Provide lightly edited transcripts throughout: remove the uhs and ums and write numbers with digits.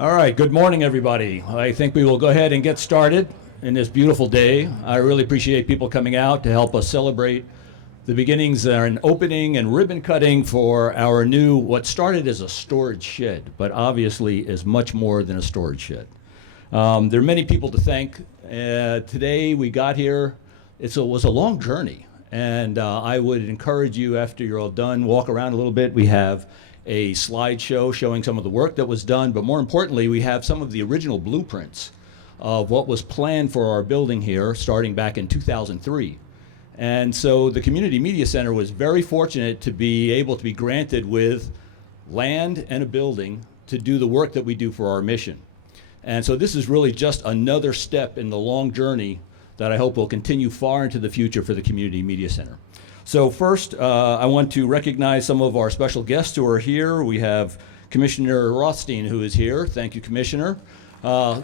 All right, good morning, everybody. I think we will go ahead and get started in this beautiful day. I really appreciate people coming out to help us celebrate the beginnings and opening and ribbon cutting for our new, what started as a storage shed, but obviously is much more than a storage shed. There are many people to thank. Today we got here, it was a long journey, and I would encourage you, after you're all done, walk around a little bit. We have a slideshow showing some of the work that was done, but more importantly, we have some of the original blueprints of what was planned for our building here starting back in 2003. And so the Community Media Center was very fortunate to be able to be granted with land and a building to do the work that we do for our mission. And so this is really just another step in the long journey that I hope will continue far into the future for the Community Media Center. So first, I want to recognize some of our special guests who are here. We have Commissioner Rothstein, who is here. Thank you, Commissioner. The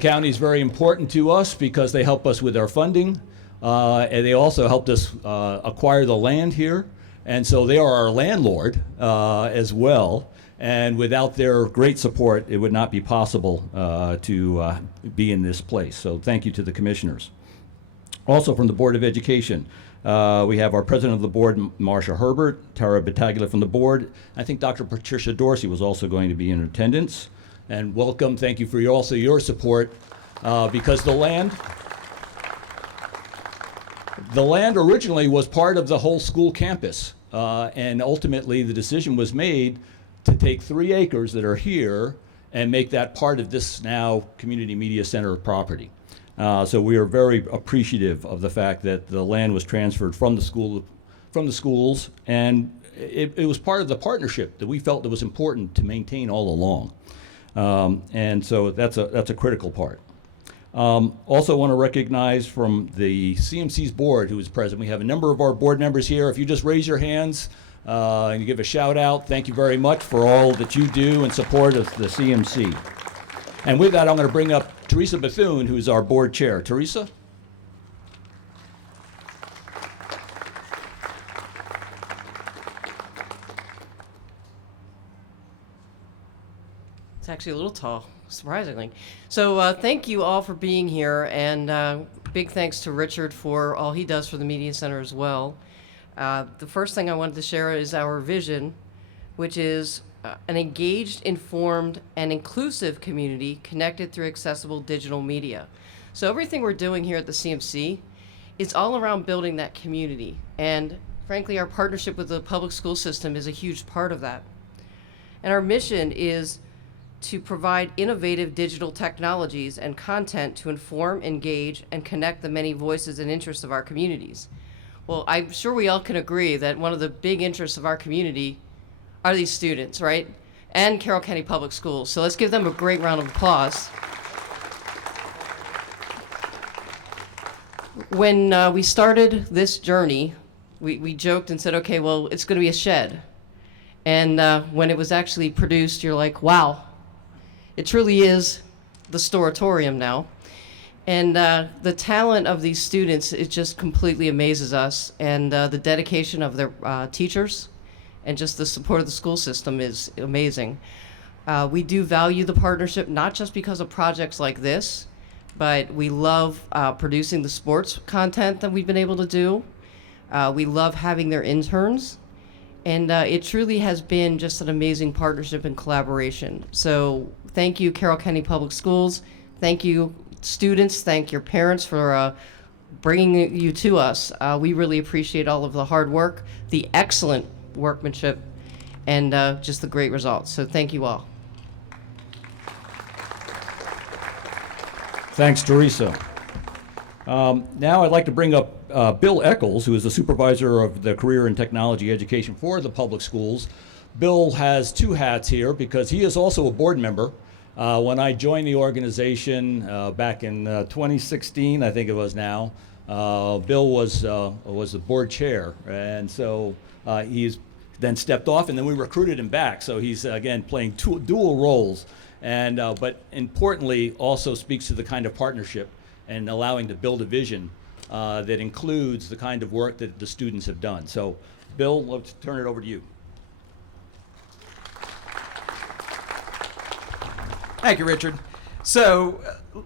county is very important to us because they help us with our funding, and they also helped us acquire the land here. And so they are our landlord as well. And without their great support, it would not be possible to be in this place. So thank you to the commissioners. Also from the Board of Education, we have our president of the board, Marcia Herbert, Tara Battaglia from the board. I think Dr. Patricia Dorsey was also going to be in attendance. And welcome, thank you for also your support, because the land originally was part of the whole school campus. And ultimately the decision was made to take 3 acres that are here and make that part of this now Community Media Center property. So we are very appreciative of the fact that the land was transferred from the schools, and it was part of the partnership that we felt it was important to maintain all along. And so that's a critical part. Also want to recognize from the CMC's board who is present. We have a number of our board members here. If you just raise your hands and you give a shout out, thank you very much for all that you do in support of the CMC. And with that, I'm going to bring up Teresa Bethune, who's our board chair. Teresa? It's actually a little tall, surprisingly. So thank you all for being here, and big thanks to Richard for all he does for the Media Center as well. The first thing I wanted to share is our vision, which is an engaged, informed, and inclusive community connected through accessible digital media. So everything we're doing here at the CMC is all around building that community. And frankly, our partnership with the public school system is a huge part of that. And our mission is to provide innovative digital technologies and content to inform, engage, and connect the many voices and interests of our communities. Well, I'm sure we all can agree that one of the big interests of our community are these students, right? And Carroll County Public Schools. So let's give them a great round of applause. When we started this journey, we joked and said, okay, well, it's going to be a shed. And when it was actually produced, you're like, wow, it truly is the storatorium now. And the talent of these students, it just completely amazes us. And the dedication of their teachers and just the support of the school system is amazing. We do value the partnership, not just because of projects like this, but we love producing the sports content that we've been able to do. We love having their interns. And it truly has been just an amazing partnership and collaboration. So thank you, Carroll County Public Schools. Thank you, students. Thank your parents for bringing you to us. We really appreciate all of the hard work, the excellent workmanship, and just the great results. So thank you all. Thanks, Teresa. Now I'd like to bring up Bill Eccles, who is the supervisor of the career and technology education for the public schools. Bill has 2 hats here because he is also a board member. When I joined the organization back in 2016, I think it was now, Bill was the board chair, and so he's then stepped off, and then we recruited him back. So he's again playing dual roles, and but importantly also speaks to the kind of partnership and allowing to build a vision that includes the kind of work that the students have done. So, Bill, let's turn it over to you. Thank you, Richard. So,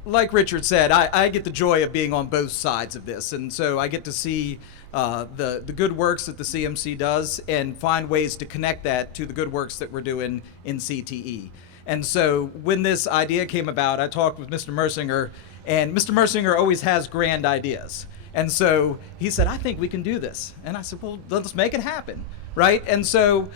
like Richard said, I get the joy of being on both sides of this, and so I get to see the good works that the CMC does and find ways to connect that to the good works that we're doing in CTE. And so when this idea came about, I talked with Mr. Mersinger, and Mr. Mersinger always has grand ideas. And so he said, I think we can do this. And I said, well, let's make it happen, right? And so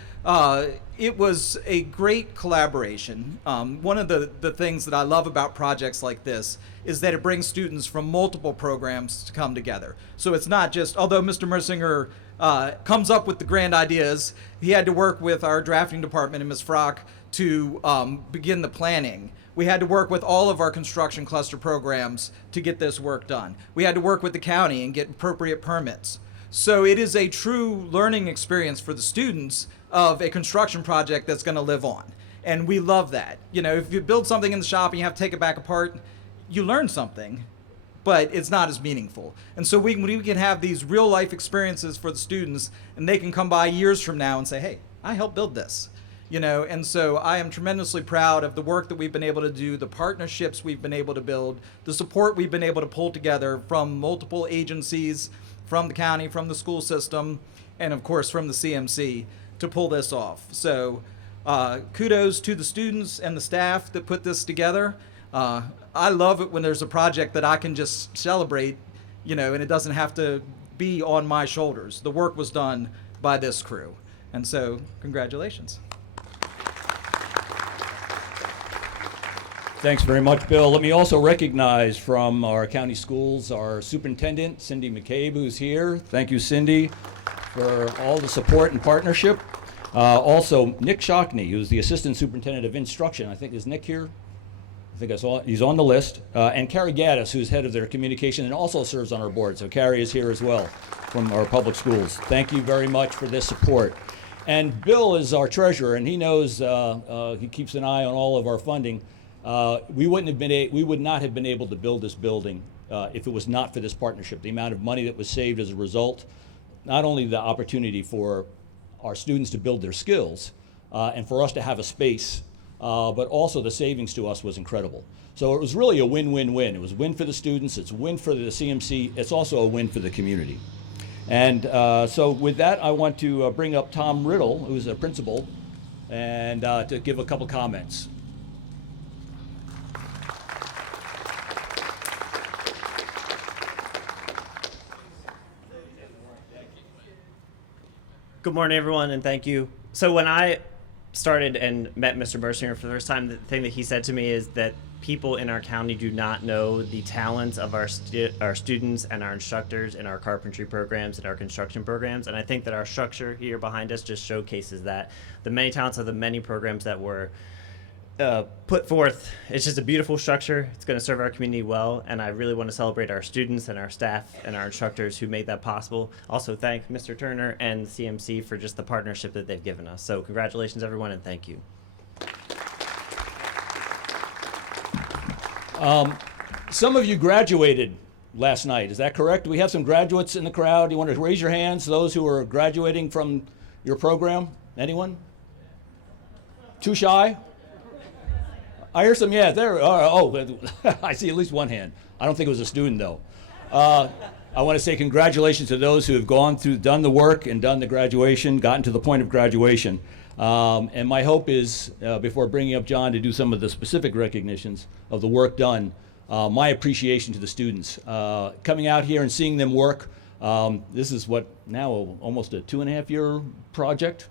it was a great collaboration. One of the things that I love about projects like this is that it brings students from multiple programs to come together. So it's not just, although Mr. Mersinger comes up with the grand ideas, he had to work with our drafting department and Ms. Frock to begin the planning. We had to work with all of our construction cluster programs to get this work done. We had to work with the county and get appropriate permits. So it is a true learning experience for the students of a construction project that's going to live on. And we love that. You know, if you build something in the shop and you have to take it back apart, you learn something, but it's not as meaningful. And so we can have these real life experiences for the students, and they can come by years from now and say, hey, I helped build this. You know, and so I am tremendously proud of the work that we've been able to do, the partnerships we've been able to build, the support we've been able to pull together from multiple agencies, from the county, from the school system, and of course from the CMC to pull this off. So kudos to the students and the staff that put this together. I love it when there's a project that I can just celebrate, you know, and it doesn't have to be on my shoulders. The work was done by this crew. And so congratulations. Thanks very much, Bill. Let me also recognize from our county schools our superintendent, Cindy McCabe, who's here. Thank you, Cindy, for all the support and partnership. Also, Nick Shockney, who's the assistant superintendent of instruction. I think, is Nick here? I think I saw he's on the list. And Carrie Gaddis, who's head of their communication and also serves on our board. So Carrie is here as well from our public schools. Thank you very much for this support. And Bill is our treasurer, and he knows he keeps an eye on all of our funding. We would not have been able to build this building if it was not for this partnership. The amount of money that was saved as a result, not only the opportunity for our students to build their skills and for us to have a space, but also the savings to us was incredible. So it was really a win-win-win. It was a win for the students, it's a win for the CMC, it's also a win for the community. And so with that, I want to bring up Tom Riddle, who's a principal, and to give a couple comments. Good morning, everyone, and thank you. So when I started and met Mr. Mersinger for the first time, the thing that he said to me is that people in our county do not know the talents of our students and our instructors in our carpentry programs and our construction programs. And I think that our structure here behind us just showcases that. The many talents of the many programs that were put forth. It's just a beautiful structure. It's going to serve our community well, and I really want to celebrate our students and our staff and our instructors who made that possible. Also thank Mr. Turner and CMC for just the partnership that they've given us. So congratulations, everyone, and thank you. Some of you graduated last night, is that correct? Do we have some graduates in the crowd? You want to raise your hands, those who are graduating from your program? Anyone? Too shy? I hear some, yeah, there. I see at least one hand. I don't think it was a student, though. I want to say congratulations to those who have done the work and done the graduation, gotten to the point of graduation. And my hope is, before bringing up John to do some of the specific recognitions of the work done, my appreciation to the students. Coming out here and seeing them work, this is what now almost a 2.5-year project.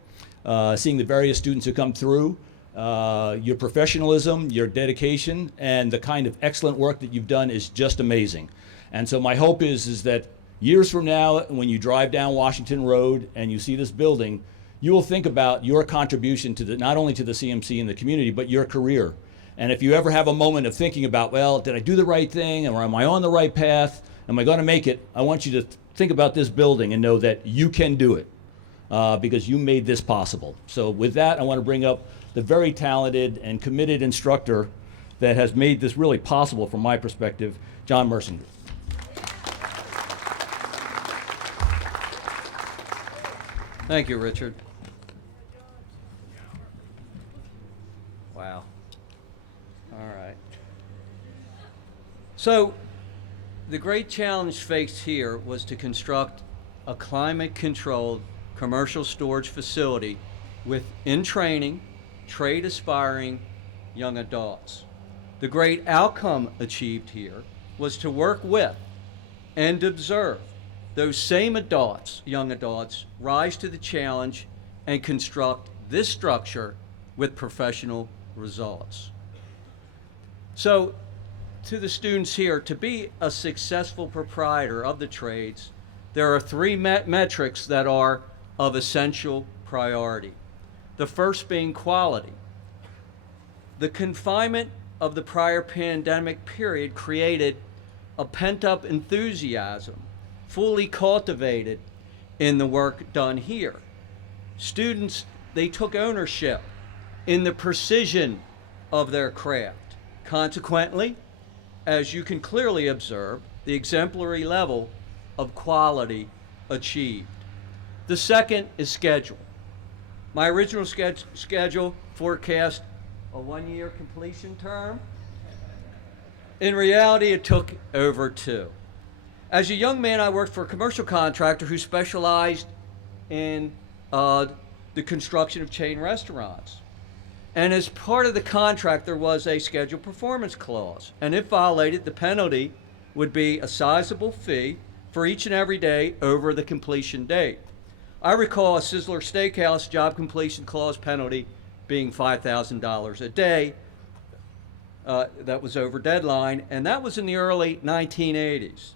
Seeing the various students who come through, your professionalism, your dedication, and the kind of excellent work that you've done is just amazing. And so my hope is that years from now, when you drive down Washington Road and you see this building, you will think about your contribution to not only to the CMC and the community, but your career. And if you ever have a moment of thinking about, well, did I do the right thing, or am I on the right path? Am I going to make it? I want you to think about this building and know that you can do it because you made this possible. So with that, I want to bring up the very talented and committed instructor that has made this really possible from my perspective, John Mersinger. Thank you, Richard. Wow. All right. So, the great challenge faced here was to construct a climate-controlled commercial storage facility with in-training, trade-aspiring young adults. The great outcome achieved here was to work with and observe those same adults, young adults, rise to the challenge and construct this structure with professional results. So, to the students here, to be a successful proprietor of the trades, there are three metrics that are of essential priority. The first being quality. The confinement of the prior pandemic period created a pent-up enthusiasm, fully cultivated in the work done here. Students, they took ownership in the precision of their craft. Consequently, as you can clearly observe, the exemplary level of quality achieved. The second is schedule. My original schedule forecast a 1-year completion term. In reality, it took over 2. As a young man, I worked for a commercial contractor who specialized in the construction of chain restaurants. And as part of the contract, there was a scheduled performance clause. And if violated, the penalty would be a sizable fee for each and every day over the completion date. I recall a Sizzler Steakhouse job completion clause penalty being $5,000 a day. That was over deadline, and that was in the early 1980s.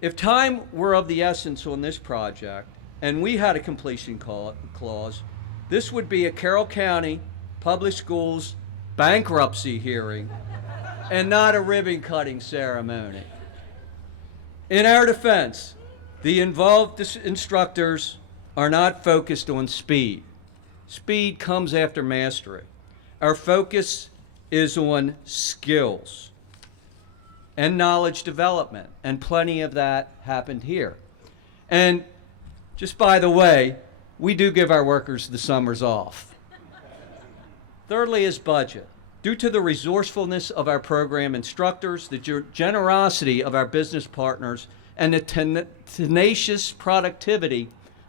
If time were of the essence on this project, and we had a completion clause, this would be a Carroll County Public Schools bankruptcy hearing and not a ribbon cutting ceremony. In our defense, the involved instructors are not focused on speed. Speed comes after mastery. Our focus is on skills and knowledge development, and plenty of that happened here. And just by the way, we do give our workers the summers off. Thirdly is budget. Due to the resourcefulness of our program instructors, the generosity of our business partners, and the tenacious productivity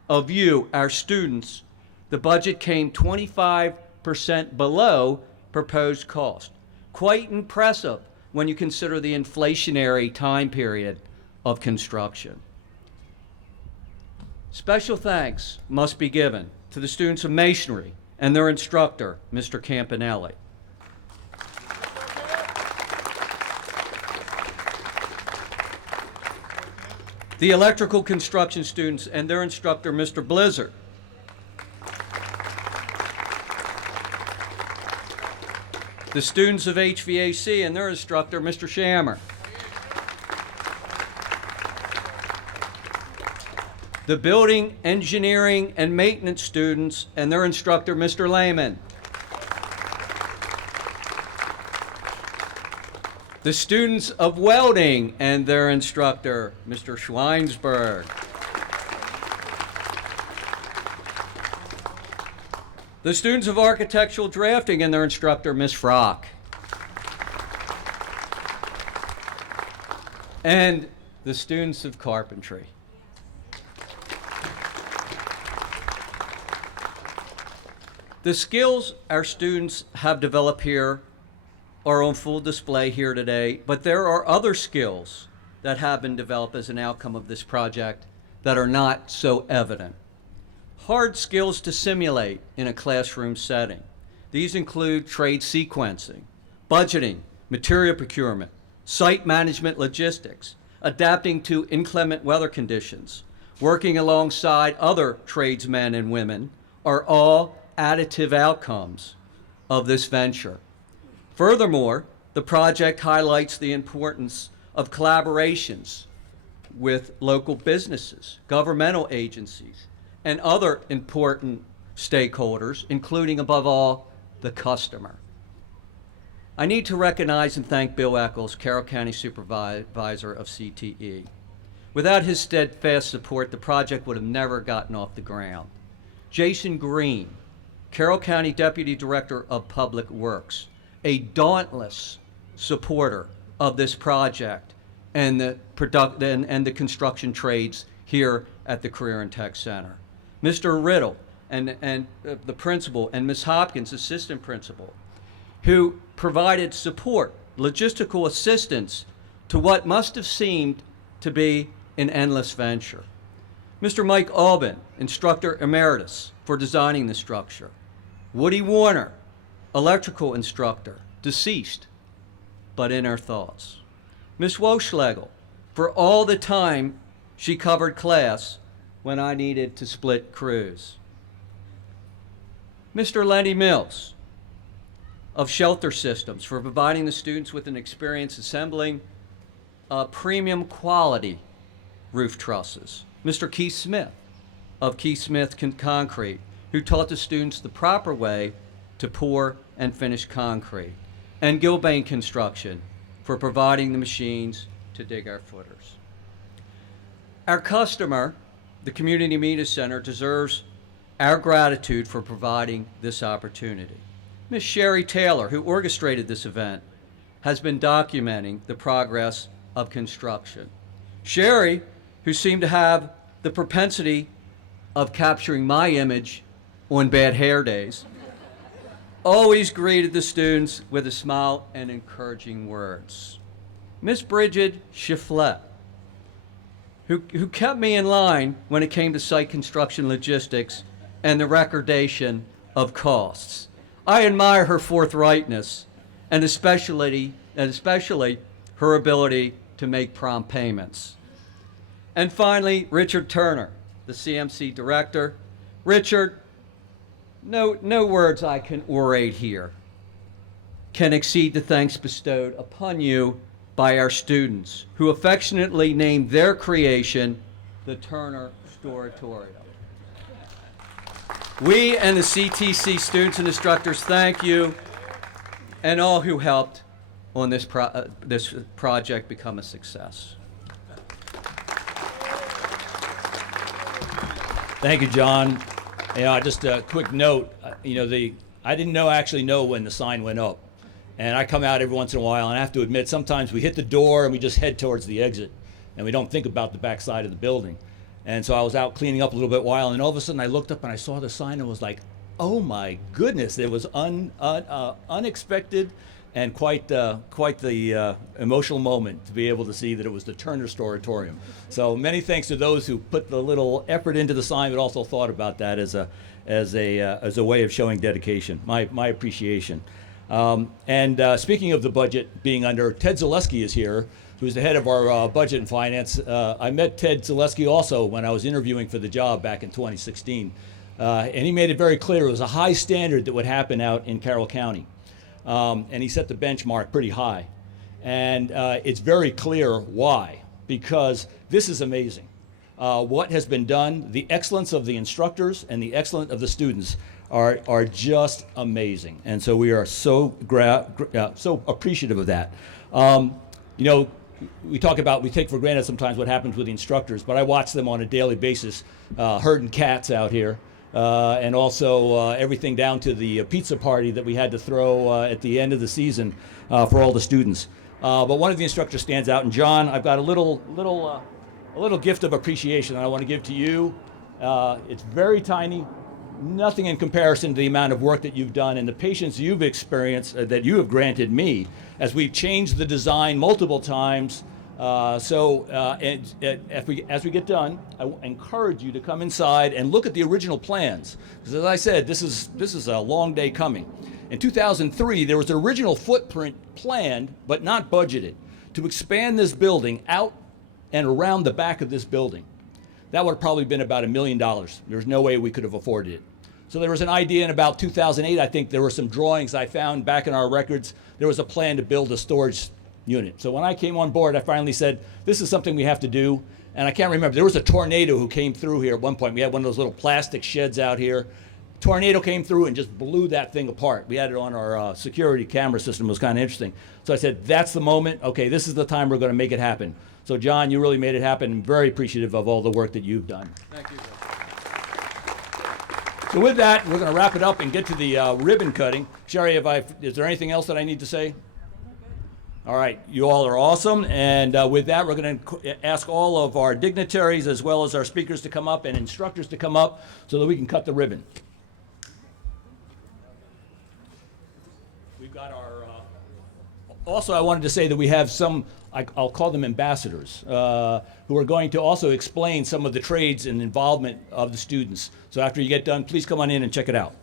of you, our students, the budget came 25% below proposed cost. Quite impressive when you consider the inflationary time period of construction. Special thanks must be given to the students of masonry and their instructor, Mr. Campanelli. The electrical construction students and their instructor, Mr. Blizzard. The students of HVAC and their instructor, Mr. Shammer. The building, engineering, and maintenance students and their instructor, Mr. Lehman. The students of welding and their instructor, Mr. Schweinsberg. The students of architectural drafting and their instructor, Ms. Frock. And the students of carpentry. The skills our students have developed here are on full display here today, but there are other skills that have been developed as an outcome of this project that are not so evident. Hard skills to simulate in a classroom setting. These include trade sequencing, budgeting, material procurement, site management logistics, adapting to inclement weather conditions, working alongside other tradesmen and women are all additive outcomes of this venture. Furthermore, the project highlights the importance of collaborations with local businesses, governmental agencies, and other important stakeholders, including, above all, the customer. I need to recognize and thank Bill Eccles, Carroll County Supervisor of CTE. Without his steadfast support, the project would have never gotten off the ground. Jason Green, Carroll County Deputy Director of Public Works, a dauntless supporter of this project and the construction trades here at the Career and Tech Center. Mr. Riddle and the principal, and Ms. Hopkins, assistant principal, who provided support, logistical assistance to what must have seemed to be an endless venture. Mr. Mike Albin, instructor emeritus for designing the structure. Woody Warner, electrical instructor, deceased, but in our thoughts. Ms. Woschlegel, for all the time she covered class when I needed to split crews. Mr. Lenny Mills of Shelter Systems for providing the students with an experience assembling premium quality roof trusses. Mr. Keith Smith of Keith Smith Concrete, who taught the students the proper way to pour and finish concrete. And Gilbane Construction for providing the machines to dig our footers. Our customer, the Community Media Center, deserves our gratitude for providing this opportunity. Ms. Sherry Taylor, who orchestrated this event, has been documenting the progress of construction. Sherry, who seemed to have the propensity of capturing my image on bad hair days, always greeted the students with a smile and encouraging words. Miss Bridget Chifflet, who kept me in line when it came to site construction logistics and the recordation of costs. I admire her forthrightness and especially her ability to make prompt payments. And finally, Richard Turner, the CMC director. Richard, no words I can orate here can exceed the thanks bestowed upon you by our students, who affectionately named their creation the Turner Storatorium. We and the CTC students and instructors thank you and all who helped on this project become a success. Thank you, John. Just a quick note. I didn't actually know when the sign went up, and I come out every once in a while, and I have to admit sometimes we hit the door and we just head towards the exit, and we don't think about the back side of the building. And so I was out cleaning up a little bit while, and all of a sudden I looked up and I saw the sign and was like, "Oh my goodness!" It was unexpected. And quite the emotional moment to be able to see that it was the Turner Storatorium. So many thanks to those who put the little effort into the sign, but also thought about that as a way of showing dedication. My appreciation. Speaking of the budget being under, Ted Zaleski is here, who's the head of our budget and finance. I met Ted Zaleski also when I was interviewing for the job back in 2016, and he made it very clear it was a high standard that would happen out in Carroll County. And he set the benchmark pretty high. And it's very clear why, because this is amazing. What has been done, the excellence of the instructors and the excellence of the students are just amazing. And so we are so appreciative of that. We take for granted sometimes what happens with the instructors, but I watch them on a daily basis herding cats out here. And also everything down to the pizza party that we had to throw at the end of the season for all the students. But one of the instructors stands out, and John, I've got a little gift of appreciation that I want to give to you. It's very tiny, nothing in comparison to the amount of work that you've done and the patience you've experienced that you have granted me as we've changed the design multiple times. As we get done, I encourage you to come inside and look at the original plans. Because as I said, this is a long day coming. In 2003, there was an original footprint planned, but not budgeted, to expand this building out and around the back of this building. That would have probably been about $1 million. There's no way we could have afforded it. So there was an idea in about 2008, I think there were some drawings I found back in our records. There was a plan to build a storage unit. So when I came on board, I finally said, this is something we have to do. And I can't remember, there was a tornado who came through here at one point. We had one of those little plastic sheds out here. Tornado came through and just blew that thing apart. We had it on our security camera system. It was kind of interesting. So I said, that's the moment. Okay, this is the time we're going to make it happen. So John, you really made it happen. I'm very appreciative of all the work that you've done. Thank you. So with that, we're going to wrap it up and get to the ribbon cutting. Sherry, is there anything else that I need to say? All right, you all are awesome. And with that, we're going to ask all of our dignitaries as well as our speakers to come up and instructors to come up so that we can cut the ribbon. We've got our... Also, I wanted to say that we have some, I'll call them ambassadors, who are going to also explain some of the trades and involvement of the students. So after you get done, please come on in and check it out.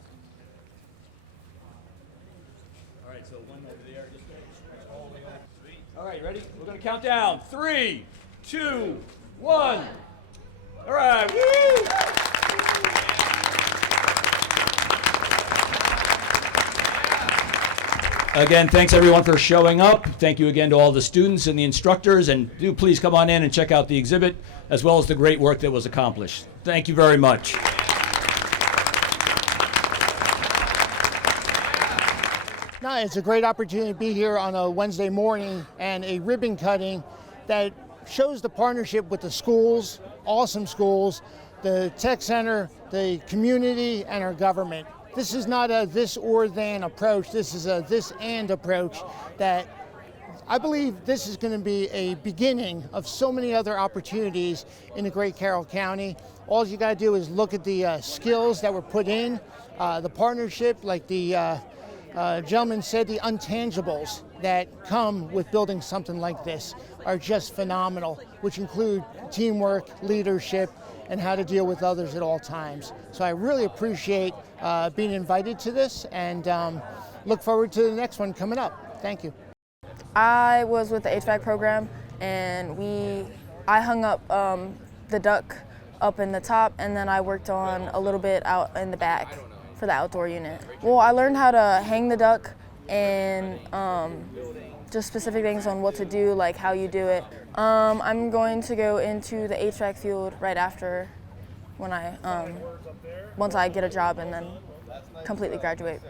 All right, so one over there. Just all the way over. All right, ready? We're going to count down. 3, 2, 1. All right, woo! Again, thanks everyone for showing up. Thank you again to all the students and the instructors, and do please come on in and check out the exhibit as well as the great work that was accomplished. Thank you very much. No, it's a great opportunity to be here on a Wednesday morning and a ribbon cutting that shows the partnership with the schools, awesome schools, the tech center, the community, and our government. This is not a this or then approach. This is a this and approach that I believe this is going to be a beginning of so many other opportunities in the great Carroll County. All you got to do is look at the skills that were put in, the partnership, like the gentleman said, the intangibles that come with building something like this are just phenomenal, which include teamwork, leadership, and how to deal with others at all times. So I really appreciate being invited to this and look forward to the next one coming up. Thank you. I was with the HVAC program and I hung up the duct up in the top, and then I worked on a little bit out in the back for the outdoor unit. Well, I learned how to hang the duct and just specific things on what to do, like how you do it. I'm going to go into the HVAC field right after when once I get a job and then completely graduate.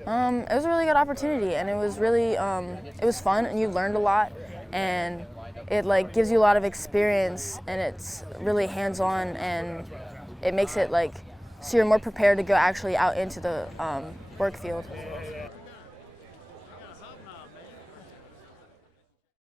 It was a really good opportunity, and it was really, it was fun, and you learned a lot, and it like gives you a lot of experience, and it's really hands-on, and it makes it like, so you're more prepared to go actually out into the work field.